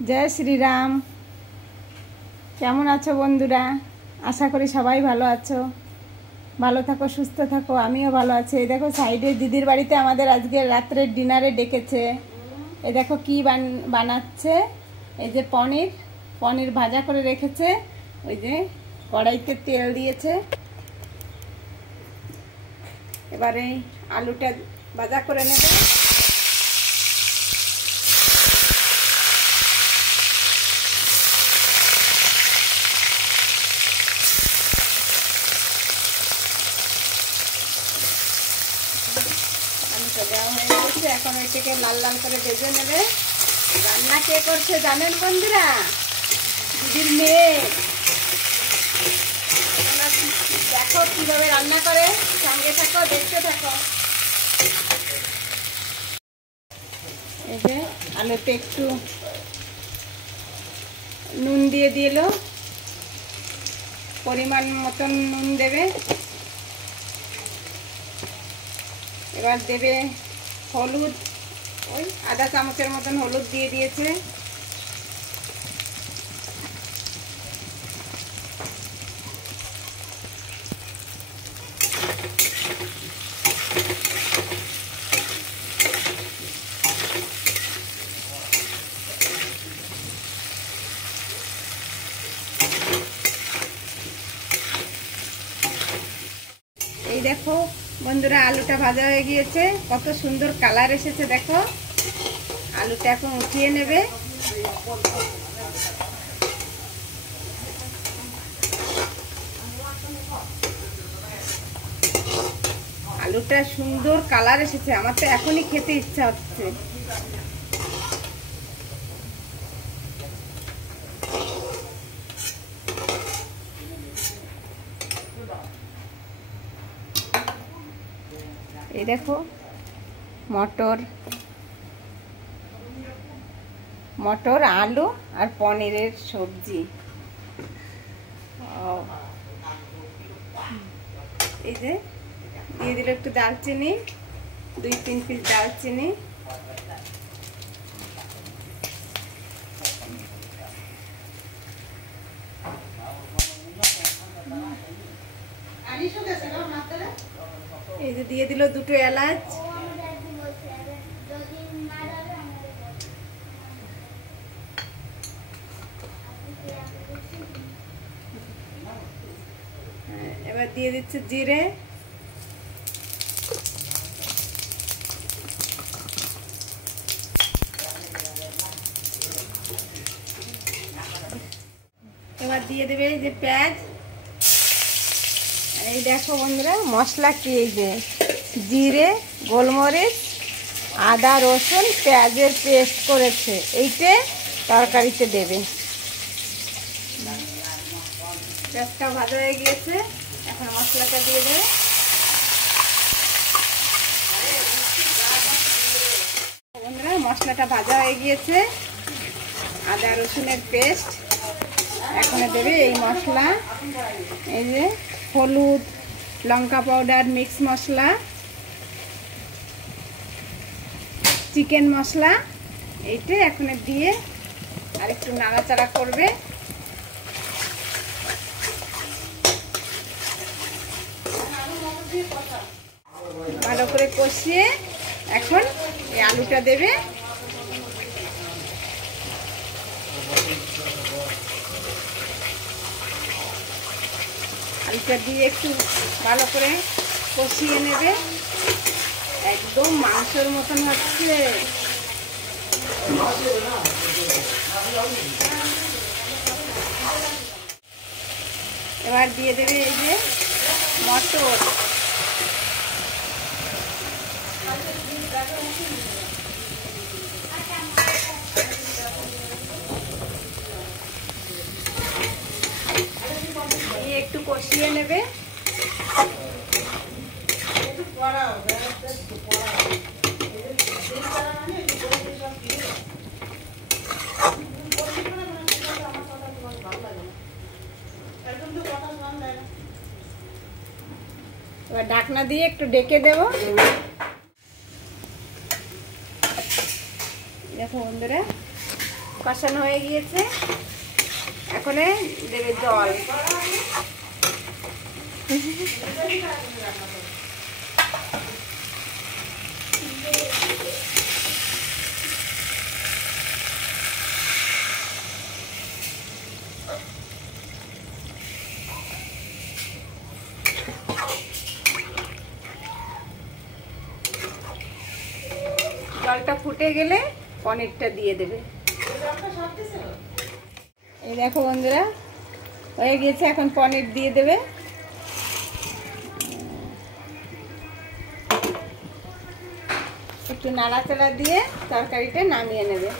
जय श्री राम। केमन आछो बंधुरा? आशा करी सबाई भालो आछो। भालो थाको, सुस्थ थाको। आमिओ भालो आछि। এই দেখো সাইডে দিদির বাড়িতে আমাদের আজকে রাত্রের ডিনারে ডেকেছে। এই দেখো কি বানাচ্ছে। এই যে পনির ভাজা করে রেখেছে। ওই যে কড়াইতে তেল দিয়েছে। এবারে আলুটা ভাজা করে নেবে। এখন এটাকে লাল লাল করে ভেজে নেবে। রান্না কে করছে জানেন বন্ধুরা? দিদির মেয়ে। দেখো কিভাবে রান্না করে, সঙ্গে থাকো, দেখতে থাকো। এই যে আলুতে একটু নুন দিয়ে দিল, পরিমাণ মতন নুন দেবে। এবার দেবে হলুদ, ওই আধা চামচের মতন হলুদ দিয়ে দিয়েছে। এই দেখো বন্ধুরা, আলুটা ভাজা হয়ে গিয়েছে। কত সুন্দর কালার এসেছে দেখো। আলুটা এখন উঠিয়ে নেবে। আলুটা সুন্দর কালার এসেছে, আমার তো এখনই খেতে ইচ্ছা হচ্ছে। এই দেখো মটর আলু আর পনিরের সবজি। এই যে দিয়ে দিল একটু দারচিনি, 2-3 পিস দারচিনি। এই যে দিয়ে দিল 2টো এলাচ। এবার দিয়ে দিচ্ছে জিরে। এবার দিয়ে দেবে এই যে পেঁয়াজ। এই দেখো বন্ধুরা, মশলা কি, এই যে জিরে, গোলমরিচ, আদা, রসুন, পেঁয়াজের পেস্ট করেছে। এইটা তরকারিতে দেবে। পেঁয়াজটা ভাজা হয়ে গিয়েছে, এখন মশলাটা দিয়ে দেবে। বন্ধুরা, মশলাটা ভাজা হয়ে গিয়েছে, আদা রসুনের পেস্ট। এখন দেবে এই মশলা। এই যে হলুদ, লঙ্কা পাউডার, মিক্স মশলা, চিকেন মশলা। এইটা এখন দিয়ে আর একটু নাড়াচাড়া করবে। ভালো করে কষিয়ে এখন এই আলুটা দেবে। আলুটা দিয়ে একটু ভালো করে কষিয়ে নেবে। একদম মাংসের মতন হচ্ছে। এবার দিয়ে দেবে এই যে মটর। একটু কষিয়ে নেবে। এবার ঢাকনা দিয়ে একটু ঢেকে দেব। দেখো বন্ধুরা, কষানো হয়ে গিয়েছে, এখন দেবে জল। জলটা ফুটে গেলে পনিরটা দিয়ে দেবে। এই দেখো বন্ধুরা, হয়ে গেছে, এখন পনির দিয়ে দেবে। একটু নাড়াচাড়া দিয়ে তরকারিটা নামিয়ে নেবে।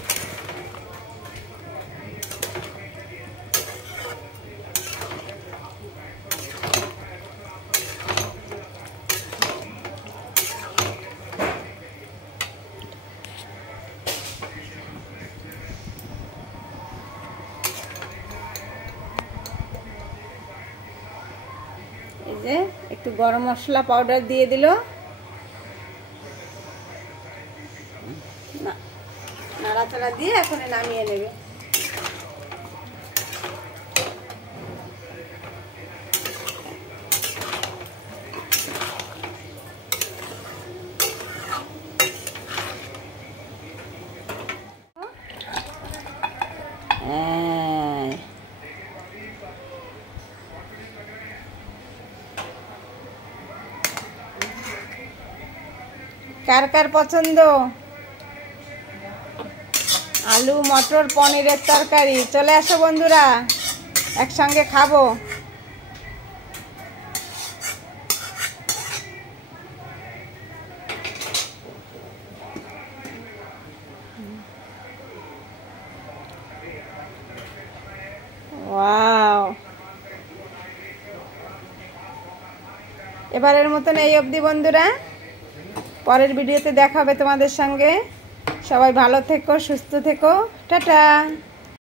এই যে একটু গরম মশলা পাউডার দিয়ে দিল, নাড়াচাড়া দিয়ে এখন নামিয়ে নেবে। কার কার পছন্দ আলু মটর পনিরের তরকারি? চলে আসো বন্ধুরা, একসঙ্গে খাবো। ওয়াও, এবারের মতন এই অবধি বন্ধুরা, পরের ভিডিওতে দেখা হবে তোমাদের সঙ্গে। সবাই ভালো থেকো, সুস্থ থেকো, টাটা।